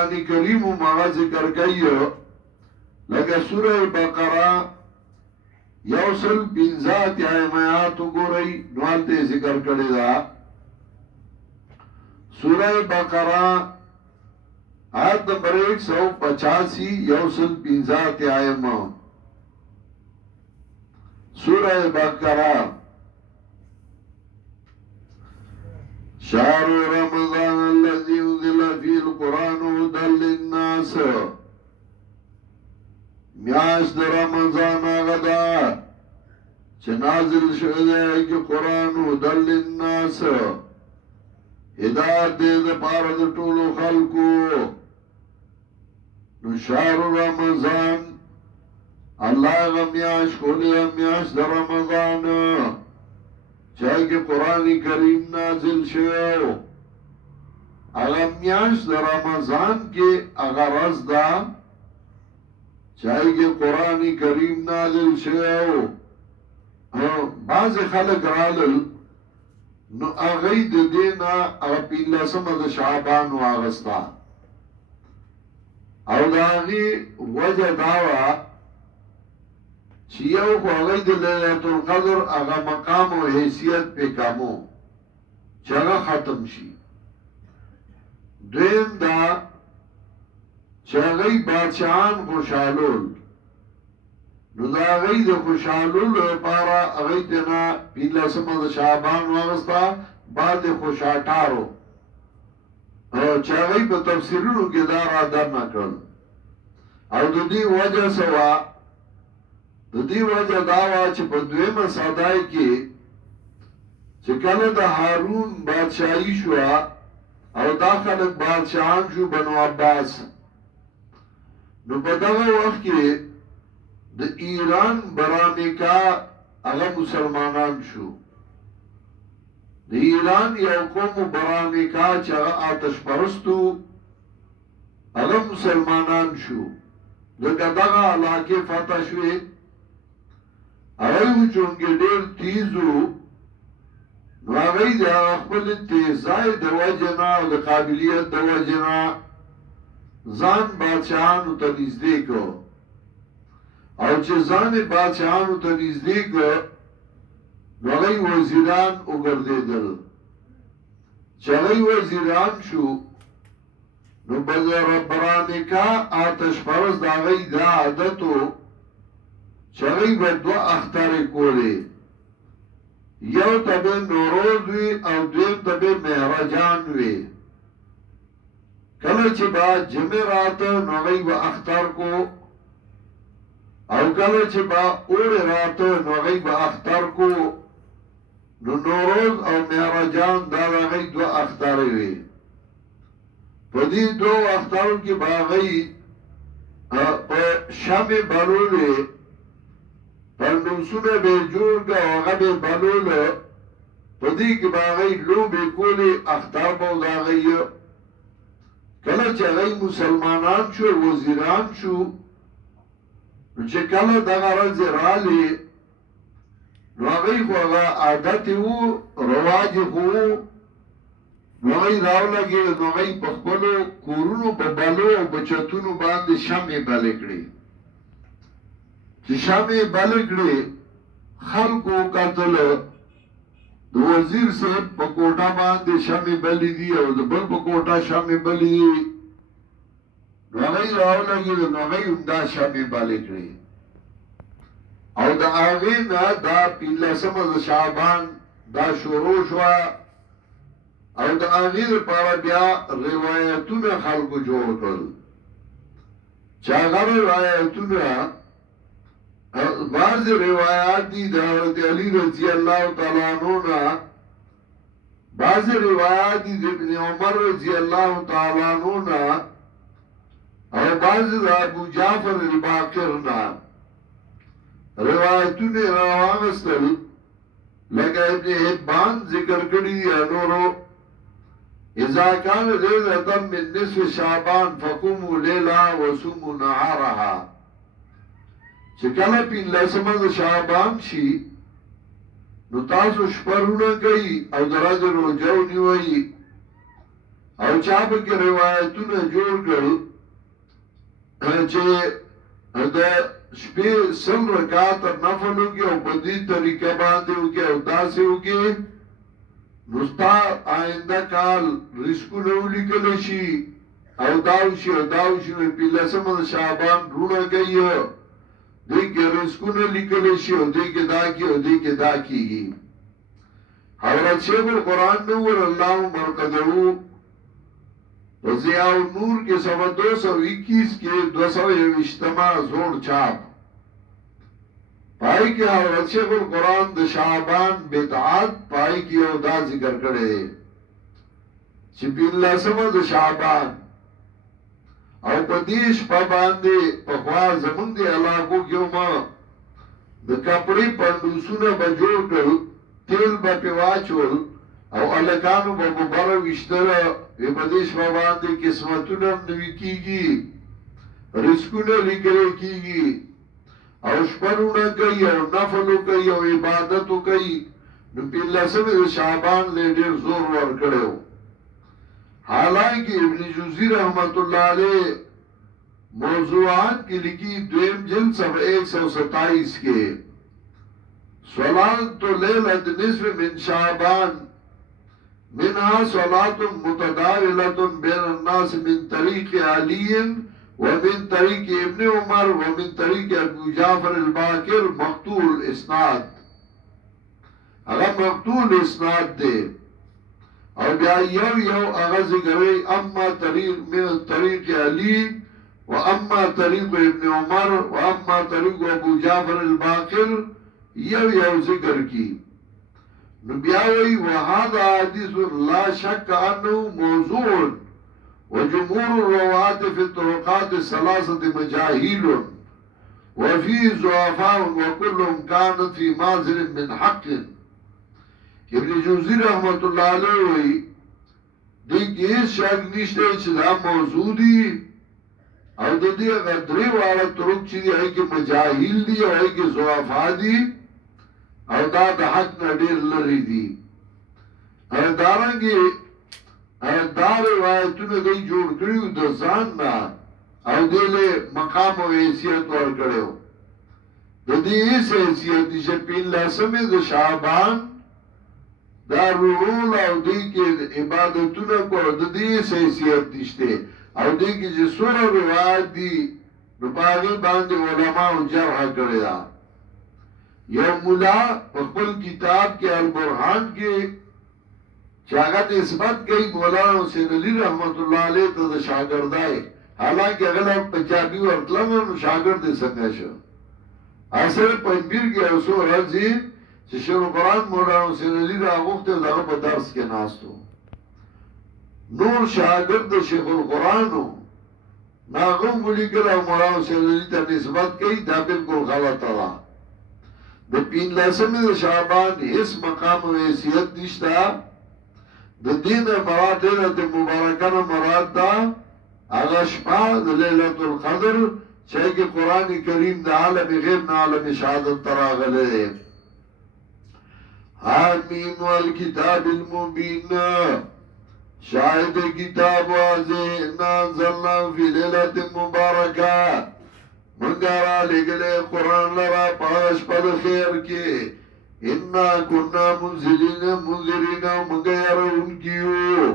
قرآن کریم مغا ذکر کئی لگا سورہ بقرہ یوصل پینزات آیات گو رئی نوالتے ذکر کردی دا سورہ بقرہ آیت نمبر 185 یوصل پینزات آیات سورہ بقرہ شهر رمضان الذي انزل فيه القرآن هدى للناس میاشت رمضان غدا چه نازل شده که قرآن هدى للناس هدایت دے پارا د ټولو خلقو نو شهر رمضان الله غمیاش کولی میاش در رمضان چاہے کہ قرآن کریم نازل شو اگر میاش در رمضان کے اگر رزدہ چاہے کہ قرآن کریم نازل شو بعض خلق رالل نو اغید دینا اگر پیلا سمد شعبان واغستا او داغی وجہ داوا چیو کو اغید لیلت القدر اغا مقام و حیثیت پہ کامو چاگا ختم شی دویم دا چاگئی بادشاہان خوشحالول نو دا اغید خوشحالول پارا اغیدنا پیلا سمد شعبان واغستا بعد خوشحاتارو چاگئی پا تفسیرونو کے دارا در نکل او دو دی وجہ سوا دو دی وجہ داوا چه پا دویم صدای که چه کل دا حارون بادشاہی شوا او دا خلق بادشاہان شو بنو عباس نو پا دغا وقت که دا ایران برامکا اغا مسلمانان شو دا ایران یو قوم برامکا چه اغا آتش پرستو اغا مسلمانان شو دکا دغا علاقه فتح شوی اغیو چونکه دیر تیزو نو اغی دا اخبر تیزای دو وجنا و دا قابلیت دو وجنا زان بادشاہانو تا نزدے کو او چه زان بادشاہانو تا نزدے کو نو اغی وزیران اگرده دل چه اغی وزیران شو نو بزر برانکا آتش پرست دا اغی دا عادتو چاگئی با دو اختر کولی یو تبه نوروز وی او دویم تبه مهرجان وی کله چه با جمعرات نوغی با اختر کو او کله چه با اور رات نوغی با اختر کو نو نوروز او مهرجان داغی دو اختر وی پا دی دو اخترو کی باغی پا شم بلولی پندوسونه به جوړ کا هغه به بلول پدې کې باغې لوبې کولې اختر به داغې کله چې هغه مسلمانان شو وزیران شو چې کله دغه ورځ رالی نو هغه خو هغه عادت وو رواج وو نو هغه راولګي نو هغه په خپل کورونو په بلو او بچتونو باندې شمع بلې کړې چې شامې بلکړې خلکو قتل د وزیر صاحب په کوټه باندې شامې بلې دي او د بل په کوټه شامې بلې دي نو هغه راولګي نو هغه هم دا شامې بلې کړې او د هغې نه دا 15 شعبان دا شروع شوه او د هغې لپاره بیا روایتونه خلکو جوړ کړل چې هغه روایتونه بعض روایات دی دا حضرت علی رضی اللہ تعالیٰ عنہ بعض روایات دی ابن عمر رضی اللہ تعالیٰ عنہ اور بعض ابو جعفر الباقر روایتون روانستل لکه ابن حبان ذکر کری دی انورو اذا کان لیلتا من نصف شعبان فقوموا لیلا وسوموا نهارها چې کله پنځلسمه شعبان شي نو تاسو شپرونه کوي او درځ روزه ونیوي او چا پکې روایتونه جوړ کړل چې د شپې سل رکعات نفل وکړي او په دې طریقه باندې وکړي او داسې وکړي نو ستا آینده کال رزقونه ولیکل شي او داوشي نو پنځلسمه د شعبان رونه کوي دې کې رزقونه لیکل شي او دې کې دا کې او دې کې دا کېږي حضرت شیخ القرآن نور الله مرقدہو ضیاء النور کے صفحہ 221 کے 221 زوڑ چاپ پائی کی حضرت شیخ القرآن د شعبان بدعات پائی کی او دا ذکر کرے چی پنځلسمه د شعبان او پدیش پا باندے پخوا زمون دی علاقو کیو ما د کپڑی پندوسونه بجوڑ کرو تیل با پیواچول او الکانو با مبارا وشتر وی پدیش با باندے قسمتونم نوی کی گی رزقونه لکلے کی گی او شپنونه کئی او نفلو کئی او عبادتو کئی نو پنځلسمه د شعبان لے دیر زور ور کڑیو حالانکہ ابن جوزی رحمت اللہ علیہ موضوعات کی لکھی دویم جلد صفحہ 127 کے صلاة لیلت نصف من شعبان منها صلاة متداولة بین الناس من طریق علی ومن طریق ابن عمر ومن طریق ابو جعفر الباقر مقتول اسناد اگر مقتول اسناد دے او بیا یو اغا ذکروی اما طریق من طریق علی و اما طریق ابن عمر و اما طریق ابو جعفر الباقر یو ذکر کی نو بیاوی وهذا حدیث لا شک انه موضوع وجمهور الروات في الطرقات الثلاثه مجاهيل وفي ضعفاء وكلهم كانت في مازل من حق ابن جوزی رحمت اللہ علیہ وی دیکھ اس شک نشتے چھ دا موضوع دی او دا دی غدری والا طرق چھ دی ہے کہ مجاہیل دی او ہے کہ ضعفا دی او دا دا حق نڈیر لری دی دارنگی دا روایتون دی جوڑ کریو دا زاننا او دیلے مقام و حیثیت ور کریو دا دی اس حیثیت دی چھ پنځلسمه د شعبان دا رول او دی که عبادتونه کو د دې حیثیت نشته او دی که چې سوره روایت دی نو باغی باندې علماء جرح کړی دا یو مولا په خپل کتاب کې البرهان کې چې هغه نسبت کوي مولانا حسین علی رحمت الله علیه ته د شاګردای حالانکه هغه پنجابي ورتلم نو شاګرد یې څنګه شو اصل پنځبیر کې اوسو راځي چې شیخ القرآن مولانا حسین علی راغوخته دغه په درس کې ناستو نور شاګرد د شیخ القرآنو ناغم ولیکل او مولانا حسین علی ته نسبت کوي دا بالکل غلطه ده د پنځلسمه د شعبان هیڅ مقام او حیثیت نشته د دین مراد د مبارکانه مراد ده هغه شپه د لیلۃ القدر چې کې قرآن کریم د عالم غیب نه عالم شهادت تراغله حامیم والکتاب المبین شاہد کتاب واضح نازلنا فی لیلت مبارکہ منگارا لگلے قرآن لرا پاش پد خیر کے انا کننا منزلین منذرین منگر ان کیو